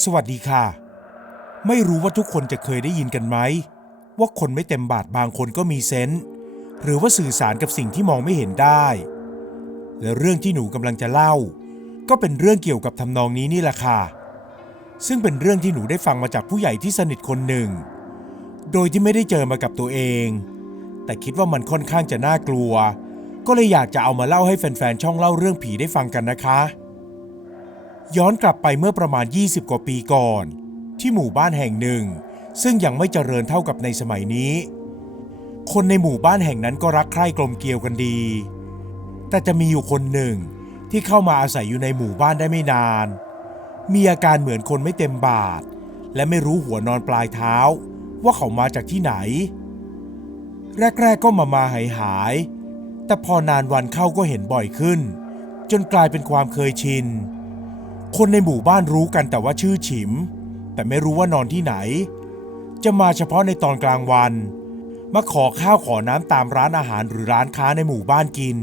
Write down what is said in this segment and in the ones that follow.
สวัสดีค่ะ ไม่รู้ว่าทุกคนจะเคยได้ยินกันไหม ว่าคนไม่เต็มบาทบางคนก็มีเซนส์หรือว่าสื่อสารกับสิ่งที่มองไม่เห็นได้ และเรื่องที่หนูกำลังจะเล่า ก็เป็นเรื่องเกี่ยวกับทำนองนี้นี่แหละค่ะ ซึ่งเป็นเรื่องที่หนูได้ฟังมาจากผู้ใหญ่ที่สนิทคนหนึ่ง โดยที่ไม่ได้เจอมากับตัวเอง แต่คิดว่ามันค่อนข้างจะน่ากลัว ก็เลยอยากจะเอามาเล่าให้แฟนๆช่องเล่าเรื่องผีได้ฟังกันนะคะ ย้อนกลับไปเมื่อประมาณ 20 กว่าปีก่อน ที่หมู่บ้านแห่งหนึ่ง ซึ่งยังไม่เจริญเท่ากับในสมัยนี้ คนในหมู่บ้านแห่งนั้นก็รักใคร่กลมเกลียวกันดี แต่จะมีอยู่คนหนึ่งที่เข้ามาอาศัยอยู่ในหมู่บ้านได้ไม่นาน มีอาการเหมือนคนไม่เต็มบาท และไม่รู้หัวนอนปลายเท้า ว่าเขามาจากที่ไหน แรก ๆก็มามาหายหาย แต่พอนานวันเข้าก็เห็นบ่อยขึ้น จนกลายเป็นความเคยชิน คนในหมู่บ้านรู้กันแต่ว่าชื่อฉิม แต่ไม่รู้ว่านอนที่ไหน จะมาเฉพาะในตอนกลางวัน มาขอข้าวขอน้ำตามร้านอาหารหรือร้านค้าในหมู่บ้านกิน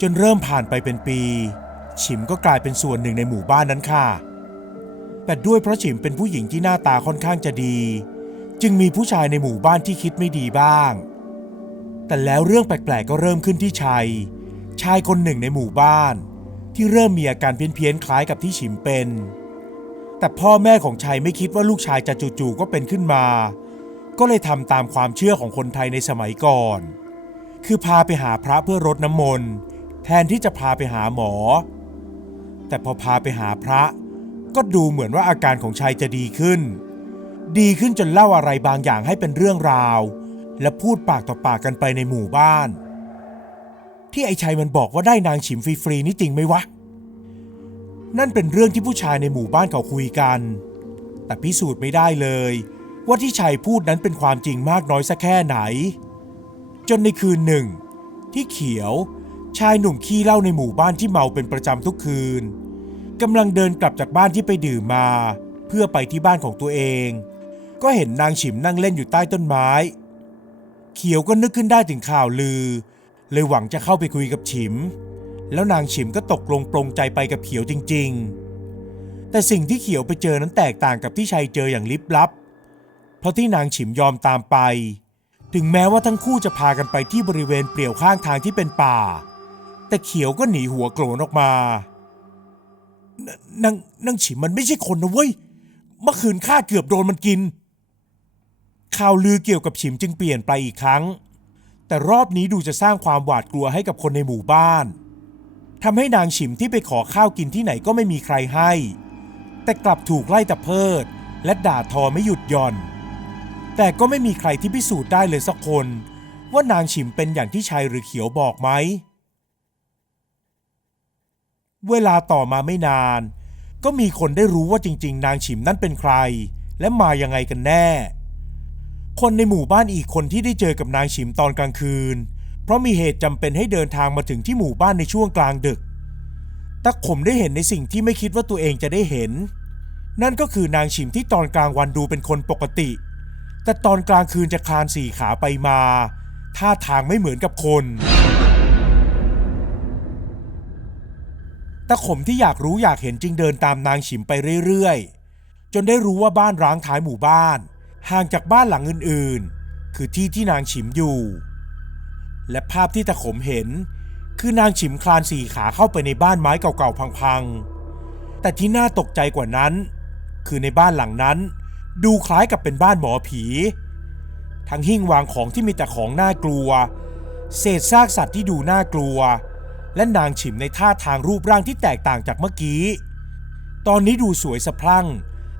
จนเริ่มผ่านไปเป็นปี ฉิมก็กลายเป็นส่วนหนึ่งในหมู่บ้านนั้นค่ะ แต่ด้วยเพราะฉิมเป็นผู้หญิงที่หน้าตาค่อนข้างจะดี จึงมีผู้ชายในหมู่บ้านที่คิดไม่ดีบ้าง แต่แล้วเรื่องแปลกๆก็เริ่มขึ้นที่ชัย ชายคนหนึ่งในหมู่บ้าน ที่เริ่มมีอาการเพี้ยนๆคล้ายกับที่ฉิมเป็น แต่พ่อแม่ของชัยไม่คิดว่าลูกชายจะจู่ๆก็เป็นขึ้นมา ก็เลยทำตามความเชื่อของคนไทยในสมัยก่อน คือพาไปหาพระเพื่อรดน้ำมนต์แทนที่จะพาไปหาหมอ แต่พอพาไปหาพระ ก็ดูเหมือนว่าอาการของชัยจะดีขึ้น ดีขึ้นจนเล่าอะไรบางอย่างให้เป็นเรื่องราว และพูดปากต่อปากกันไปในหมู่บ้าน ที่ไอ้ชัยมันบอกว่าได้นางฉิมฟรีๆนี่จริงไหมวะ นั่นเป็นเรื่องที่ผู้ชายในหมู่บ้านเขาคุยกัน แต่พิสูจน์ไม่ได้เลย ว่าที่ชัยพูดนั้นเป็นความจริงมากน้อยสักแค่ไหน จนในคืนหนึ่ง ที่เขียวชายหนุ่มขี้เหล้าในหมู่บ้านที่เมาเป็นประจำทุกคืนกำลังเดินกลับจากบ้านที่ไปดื่มมา เพื่อไปที่บ้านของตัวเอง ก็เห็นนางฉิมนั่งเล่นอยู่ใต้ต้นไม้ เขียวก็นึกขึ้นได้ถึงข่าวลือ เลยหวังจะเข้าไปคุยกับฉิม แล้วนางฉิมก็ตกลงปรงใจไปกับเขียวจริง ๆ แต่สิ่งที่เขียวไปเจอนั้นแตกต่างกับที่ชัยเจออย่างลิบลับ เพราะที่นางฉิมยอมตามไป ถึงแม้ว่าทั้งคู่จะพากันไปที่บริเวณเปลี่ยวข้างทางที่เป็นป่า แต่เขียวก็หนีหัวโกรนออกมานนางนางฉิมมันไม่ใช่คนนะเว้ย เมื่อคืนข้าเกือบโดนมันกิน ข่าวลือเกี่ยวกับฉิมจึงเปลี่ยนไปอีกครั้ง แต่รอบนี้ดูจะสร้างความหวาดกลัวให้กับคนในหมู่บ้านทำให้นางฉิมที่ไปขอข้าวกินที่ไหนก็ไม่มีใครให้ แต่กลับถูกไล่ตะเพิด และด่าทอไม่หยุดหย่อน แต่ก็ไม่มีใครที่พิสูจน์ได้เลยสักคน ว่านางฉิมเป็นอย่างที่ชายหรือเขียวบอกไหม เวลาต่อมาไม่นาน ก็มีคนได้รู้ว่าจริง ๆ นางฉิมนั่นเป็นใคร และมายังไงกันแน่ คนในหมู่บ้านอีกคนที่ได้เจอกับนางฉิมตอนกลางคืน เพราะมีเหตุจำเป็นให้เดินทางมาถึงที่หมู่บ้านในช่วงกลางดึกตะขมได้เห็นในสิ่งที่ไม่คิดว่าตัวเองจะได้เห็น นั่นก็คือนางฉิมที่ตอนกลางวันดูเป็นคนปกติ แต่ตอนกลางคืนจะคลานสี่ขาไปมา ท่าทางไม่เหมือนกับคนตะขมที่อยากรู้อยากเห็นจึงเดินตามนางฉิมไปเรื่อยๆ จนได้รู้ว่าบ้านร้างท้ายหมู่บ้าน ห่างจากบ้านหลังอื่นๆ คือที่ที่นางฉิมอยู่ และภาพที่ตะขมเห็น คือนางฉิมคลานสี่ขาเข้าไปในบ้านไม้เก่าๆพังๆ แต่ที่น่าตกใจกว่านั้น คือในบ้านหลังนั้น ดูคล้ายกับเป็นบ้านหมอผี ทั้งหิ้งวางของที่มีแต่ของน่ากลัว เศษซากสัตว์ที่ดูน่ากลัว และนางฉิมในท่าทางรูปร่างที่แตกต่างจากเมื่อกี้ ตอนนี้ดูสวยสะพรั่ง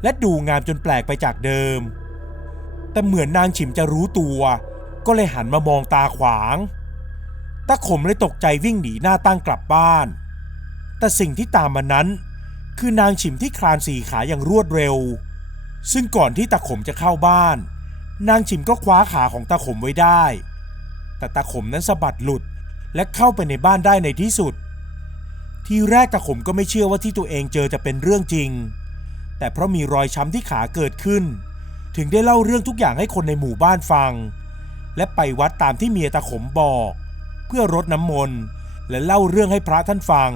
และดูงามจนแปลกไปจากเดิม แต่เหมือนนางฉิมจะรู้ตัว ก็เลยหันมามองตาขวางตาขมเลยตกใจวิ่งหนีหน้าตั้งกลับบ้าน แต่สิ่งที่ตามมานั้น คือนางฉิมที่คลานสี่ขาอย่างรวดเร็ว ซึ่งก่อนที่ตาขมจะเข้าบ้าน นางฉิมก็คว้าขาของตาขมไว้ได้ แต่ตาขมนั้นสะบัดหลุดและเข้าไปในบ้านได้ในที่สุด ทีแรกตาขมก็ไม่เชื่อว่าที่ตัวเองเจอจะเป็นเรื่องจริง แต่เพราะมีรอยช้ำที่ขาเกิดขึ้น ถึงได้เล่าเรื่องทุกอย่างให้คนในหมู่บ้านฟัง และไปวัดตามที่เมียตาขมบอก เพื่อรดน้ำมนต์และเล่าเรื่องให้พระท่านฟัง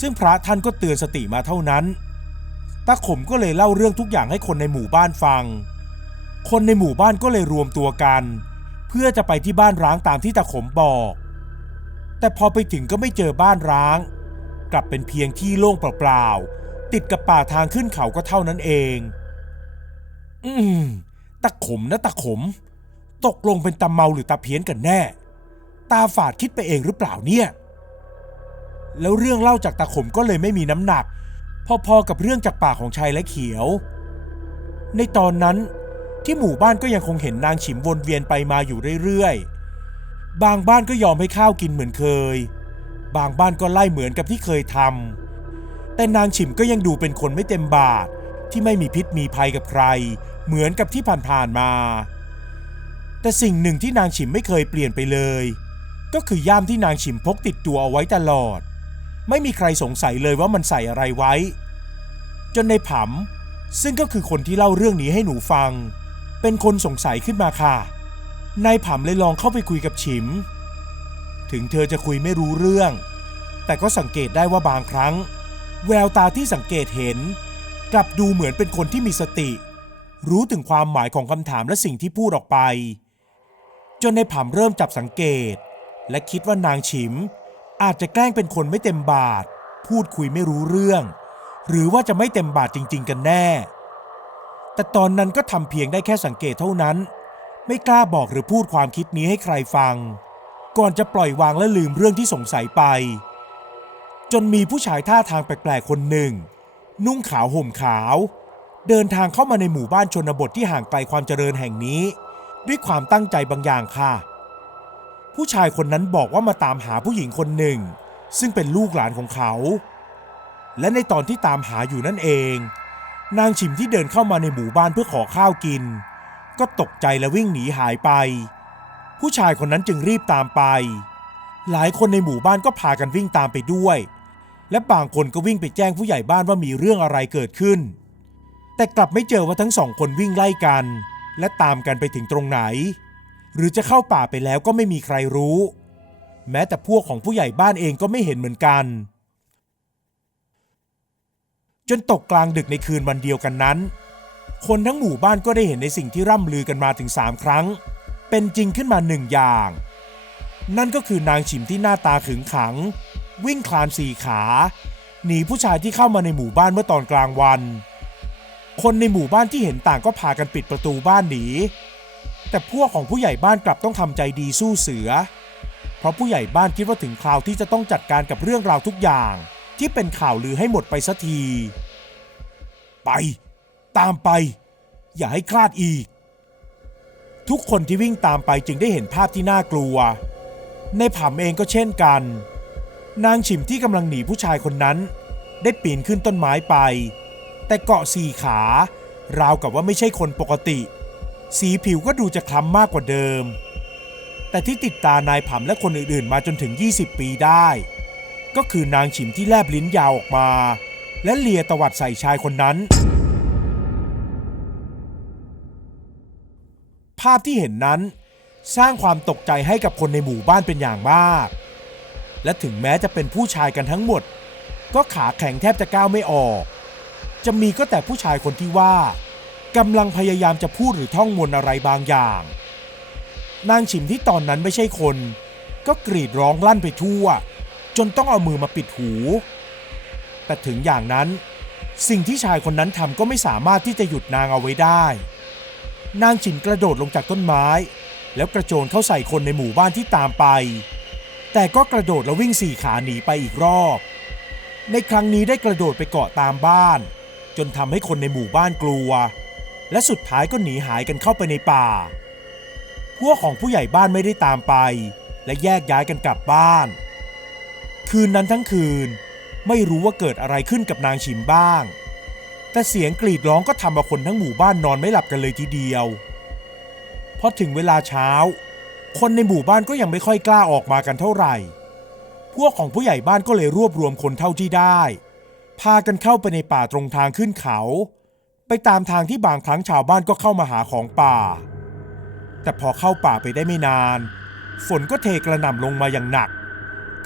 ซึ่งพระท่านก็เตือนสติมาเท่านั้น ตาขมก็เลยเล่าเรื่องทุกอย่างให้คนในหมู่บ้านฟัง คนในหมู่บ้านก็เลยรวมตัวกัน เพื่อจะไปที่บ้านร้างตามที่ตาขมบอก แต่พอไปถึงก็ไม่เจอบ้านร้าง กลับเป็นเพียงที่โล่งเปล่าๆติดกับป่าทางขึ้นเขาก็เท่านั้นเอง อืมตาขมนะตาขม ตกลงเป็นตาเมาหรือตาเพี้ยนกันแน่ ตาฝาดคิดไปเองหรือเปล่าเนี่ย แล้วเรื่องเล่าจากตาขมก็เลยไม่มีน้ำหนัก พอๆกับเรื่องจากปากของชายและเขียว ในตอนนั้นที่หมู่บ้านก็ยังคงเห็นนางฉิมวนเวียนไปมาอยู่เรื่อยๆ บางบ้านก็ยอมให้ข้าวกินเหมือนเคย บางบ้านก็ไล่เหมือนกับที่เคยทำแต่นางฉิมก็ยังดูเป็นคนไม่เต็มบาท ที่ไม่มีพิษมีภัยกับใคร เหมือนกับที่ผ่านๆมา แต่สิ่งหนึ่งที่นางฉิมไม่เคยเปลี่ยนไปเลย ก็คือย่ามที่นางฉิมพกติดตัวเอาไว้ตลอด ไม่มีใครสงสัยเลยว่ามันใส่อะไรไว้ จนในผำซึ่งก็คือคนที่เล่าเรื่องนี้ให้หนูฟัง เป็นคนสงสัยขึ้นมาค่ะนายผำเลยลองเข้าไปคุยกับฉิม ถึงเธอจะคุยไม่รู้เรื่อง แต่ก็สังเกตได้ว่าบางครั้ง แววตาที่สังเกตเห็น กลับดูเหมือนเป็นคนที่มีสติ รู้ถึงความหมายของคำถามและสิ่งที่พูดออกไป จนในผำเริ่มจับสังเกต และคิดว่านางฉิม อาจจะแกล้งเป็นคนไม่เต็มบาท พูดคุยไม่รู้เรื่อง หรือว่าจะไม่เต็มบาทจริง ๆ กันแน่ แต่ตอนนั้นก็ทำเพียงได้แค่สังเกตเท่านั้น ไม่กล้าบอกหรือพูดความคิดนี้ให้ใครฟัง ก่อนจะปล่อยวางและลืมเรื่องที่สงสัยไป จนมีผู้ชายท่าทางแปลกๆคนหนึ่ง นุ่งขาวห่มขาว เดินทางเข้ามาในหมู่บ้านชนบทที่ห่างไกลความเจริญแห่งนี้ ด้วยความตั้งใจบางอย่างค่ะ ผู้ชายคนนั้นบอกว่ามาตามหาผู้หญิงคนหนึ่ง ซึ่งเป็นลูกหลานของเขา และในตอนที่ตามหาอยู่นั่นเอง นางฉิมที่เดินเข้ามาในหมู่บ้านเพื่อขอข้าวกิน ก็ตกใจและวิ่งหนีหายไป ผู้ชายคนนั้นจึงรีบตามไป หลายคนในหมู่บ้านก็พากันวิ่งตามไปด้วย และบางคนก็วิ่งไปแจ้งผู้ใหญ่บ้านว่ามีเรื่องอะไรเกิดขึ้น แต่กลับไม่เจอว่าทั้งสองคนวิ่งไล่กัน และตามกันไปถึงตรงไหน หรือจะเข้าป่าไปแล้วก็ไม่มีใครรู้ แม้แต่พวกของผู้ใหญ่บ้านเองก็ไม่เห็นเหมือนกัน จนตกกลางดึกในคืนวันเดียวกันนั้น คนทั้งหมู่บ้านก็ได้เห็นในสิ่งที่ร่ำลือกันมาถึงสามครั้ง เป็นจริงขึ้นมาหนึ่งอย่าง นั่นก็คือนางฉิมที่หน้าตาขึงขัง วิ่งคลานสี่ขา หนีผู้ชายที่เข้ามาในหมู่บ้านเมื่อตอนกลางวัน คนในหมู่บ้านที่เห็นต่างก็พากันปิดประตูบ้านหนี แต่พวกของผู้ใหญ่บ้านกลับต้องทำใจดีสู้เสือ เพราะผู้ใหญ่บ้านคิดว่าถึงคราวที่จะต้องจัดการกับเรื่องราวทุกอย่างที่เป็นข่าวลือให้หมดไปสักที ไป ตามไป อย่าให้คลาดอีก ทุกคนที่วิ่งตามไปจึงได้เห็นภาพที่น่ากลัว ในผำเองก็เช่นกัน นางฉิมที่กำลังหนีผู้ชายคนนั้น ได้ปีนขึ้นต้นไม้ไป แต่เกาะสี่ขาราวกับว่าไม่ใช่คนปกติ สีผิวก็ดูจะคล้ำมากกว่าเดิม แต่ที่ติดตานายผำและคนอื่นๆ มาจนถึง 20 ปีได้ ก็คือนางฉิมที่แลบลิ้นยาวออกมา และเลียตวัดใส่ชายคนนั้น ภาพที่เห็นนั้นสร้างความตกใจให้กับคนในหมู่บ้านเป็นอย่างมาก และถึงแม้จะเป็นผู้ชายกันทั้งหมด ก็ขาแข็งแทบจะก้าวไม่ออก จะมีก็แต่ผู้ชายคนที่ว่ากำลังพยายามจะพูดหรือท่องมนอะไรบางอย่าง นางฉิมที่ตอนนั้นไม่ใช่คน ก็กรีดร้องลั่นไปทั่ว จนต้องเอามือมาปิดหู แต่ถึงอย่างนั้น สิ่งที่ชายคนนั้นทำก็ไม่สามารถที่จะหยุดนางเอาไว้ได้ นางฉิมกระโดดลงจากต้นไม้ แล้วกระโจนเข้าใส่คนในหมู่บ้านที่ตามไป แต่ก็กระโดดแล้ววิ่งสี่ขาหนีไปอีกรอบ ในครั้งนี้ได้กระโดดไปเกาะตามบ้าน จนทำให้คนในหมู่บ้านกลัว และสุดท้ายก็หนีหายกันเข้าไปในป่า พวกของผู้ใหญ่บ้านไม่ได้ตามไป และแยกย้ายกันกลับบ้าน คืนนั้นทั้งคืนไม่รู้ว่าเกิดอะไรขึ้นกับนางฉิมบ้าง แต่เสียงกรีดร้องก็ทำเอาคนทั้งหมู่บ้านนอนไม่หลับกันเลยทีเดียวพอถึงเวลาเช้า คนในหมู่บ้านก็ยังไม่ค่อยกล้าออกมากันเท่าไหร่ พวกของผู้ใหญ่บ้านก็เลยรวบรวมคนเท่าที่ได้ พากันเข้าไปในป่าตรงทางขึ้นเขา ไปตามทางที่บางครั้งชาวบ้านก็เข้ามาหาของป่า แต่พอเข้าป่าไปได้ไม่นาน ฝนก็เทกระหน่ำลงมาอย่างหนัก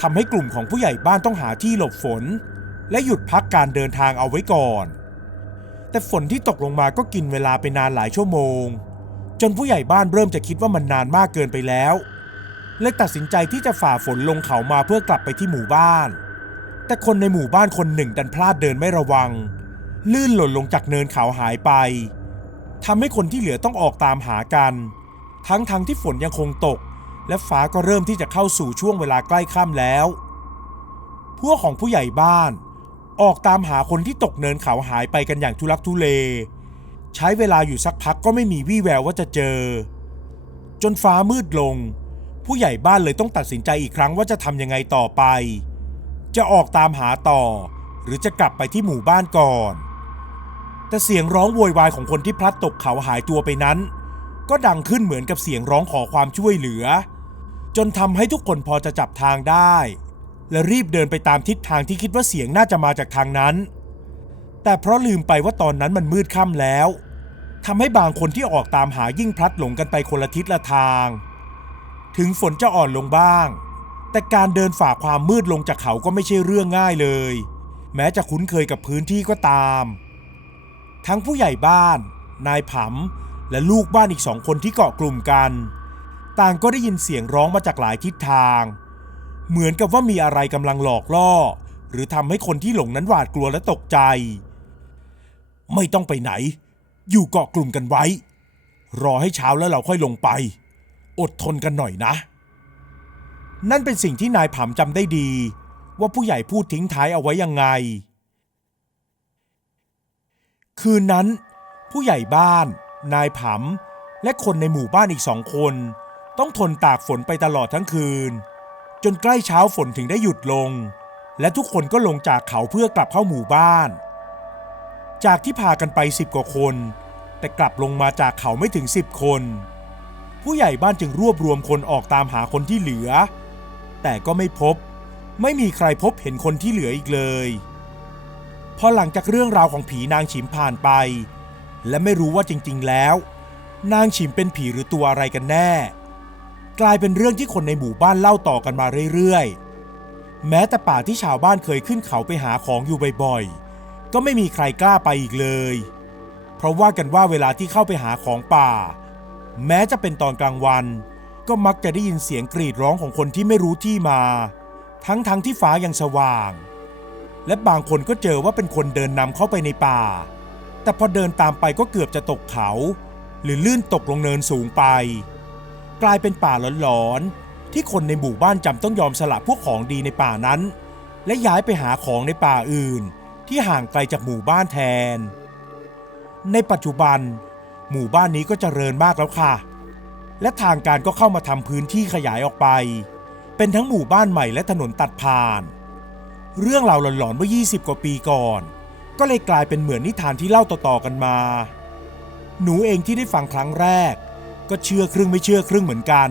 ทำให้กลุ่มของผู้ใหญ่บ้านต้องหาที่หลบฝน และหยุดพักการเดินทางเอาไว้ก่อน แต่ฝนที่ตกลงมาก็กินเวลาไปนานหลายชั่วโมง จนผู้ใหญ่บ้านเริ่มจะคิดว่ามันนานมากเกินไปแล้วเลยตัดสินใจที่จะฝ่าฝนลงเขามาเพื่อกลับไปที่หมู่บ้าน แต่คนในหมู่บ้านคนหนึ่งดันพลาดเดินไม่ระวัง ลื่นหล่นลงจากเนินเขาหายไปทำให้คนที่เหลือต้องออกตามหากัน ทั้งๆทที่ฝนยังคงตก และฟ้าก็เริ่มที่จะเข้าสู่ช่วงเวลาใกล้ค่ำแล้ว พวกของผู้ใหญ่บ้าน ออกตามหาคนที่ตกเนินเขาหายไปกันอย่างทุลักทุเล ใช้เวลาอยู่สักพักก็ไม่มีวี่แววว่าจะเจอ จนฟ้ามืดลง ผู้ใหญ่บ้านเลยต้องตัดสินใจอีกครั้งว่าจะทำยังไงต่อไป จะออกตามหาต่อ หรือจะกลับไปที่หมู่บ้านก่อน แต่เสียงร้องโวยวายของคนที่พลัดตกเขาหายตัวไปนั้น ก็ดังขึ้นเหมือนกับเสียงร้องขอความช่วยเหลือ จนทำให้ทุกคนพอจะจับทางได้ และรีบเดินไปตามทิศทางที่คิดว่าเสียงน่าจะมาจากทางนั้นแต่เพราะลืมไปว่าตอนนั้นมันมืดค่ำแล้ว ทำให้บางคนที่ออกตามหายิ่งพลัดหลงกันไปคนละทิศละทาง ถึงฝนจะอ่อนลงบ้าง แต่การเดินฝ่าความมืดลงจากเขาก็ไม่ใช่เรื่องง่ายเลย แม้จะคุ้นเคยกับพื้นที่ก็ตาม ทั้งผู้ใหญ่บ้าน นายผำและลูกบ้านอีกสองคนที่เกาะกลุ่มกัน ต่างก็ได้ยินเสียงร้องมาจากหลายทิศทาง เหมือนกับว่ามีอะไรกำลังหลอกล่อ หรือทำให้คนที่หลงนั้นหวาดกลัวและตกใจ ไม่ต้องไปไหน อยู่เกาะกลุ่มกันไว้ รอให้เช้าแล้วเราค่อยลงไป อดทนกันหน่อยนะ นั่นเป็นสิ่งที่นายผำจำได้ดี ว่าผู้ใหญ่พูดทิ้งท้ายเอาไว้ยังไง คืนนั้น ผู้ใหญ่บ้าน นายผำและคนในหมู่บ้านอีกสองคน ต้องทนตากฝนไปตลอดทั้งคืน จนใกล้เช้าฝนถึงได้หยุดลง และทุกคนก็ลงจากเขาเพื่อกลับเข้าหมู่บ้าน จากที่พากันไปสิบกว่าคน แต่กลับลงมาจากเขาไม่ถึงสิบคน ผู้ใหญ่บ้านจึงรวบรวมคนออกตามหาคนที่เหลือ แต่ก็ไม่พบ ไม่มีใครพบเห็นคนที่เหลืออีกเลย พอหลังจากเรื่องราวของผีนางฉิมผ่านไป และไม่รู้ว่าจริง ๆ แล้ว นางฉิมเป็นผีหรือตัวอะไรกันแน่ กลายเป็นเรื่องที่คนในหมู่บ้านเล่าต่อกันมาเรื่อยๆ แม้แต่ป่าที่ชาวบ้านเคยขึ้นเขาไปหาของอยู่บ่อยๆ ก็ไม่มีใครกล้าไปอีกเลย เพราะว่ากันว่าเวลาที่เข้าไปหาของป่า แม้จะเป็นตอนกลางวัน ก็มักจะได้ยินเสียงกรีดร้องของคนที่ไม่รู้ที่มา ทั้งๆทที่ฟ้ายังสว่าง และบางคนก็เจอว่าเป็นคนเดินนำเข้าไปในป่า แต่พอเดินตามไปก็เกือบจะตกเขา หรือลื่นตกลงเนินสูงไป กลายเป็นป่าหลอนๆที่คนในหมู่บ้านจำต้องยอมสละพวกของดีในป่านั้น และย้ายไปหาของในป่าอื่น ที่ห่างไกลจากหมู่บ้านแทน ในปัจจุบัน หมู่บ้านนี้ก็เจริญมากแล้วค่ะ และทางการก็เข้ามาทำพื้นที่ขยายออกไป เป็นทั้งหมู่บ้านใหม่และถนนตัดผ่าน เรื่องราวหลอนๆเมื่อ 20 กว่าปีก่อน ก็เลยกลายเป็นเหมือนนิทานที่เล่าต่อๆกันมา หนูเองที่ได้ฟังครั้งแรก ก็เชื่อครึ่งไม่เชื่อครึ่งเหมือนกัน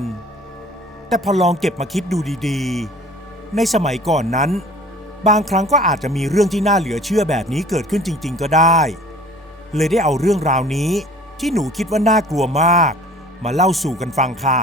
แต่พอลองเก็บมาคิดดูดีๆ ในสมัยก่อนนั้น บางครั้งก็อาจจะมีเรื่องที่น่าเหลือเชื่อแบบนี้เกิดขึ้นจริง ๆ ก็ได้ เลยได้เอาเรื่องราวนี้ ที่หนูคิดว่าน่ากลัวมาก มาเล่าสู่กันฟังค่ะ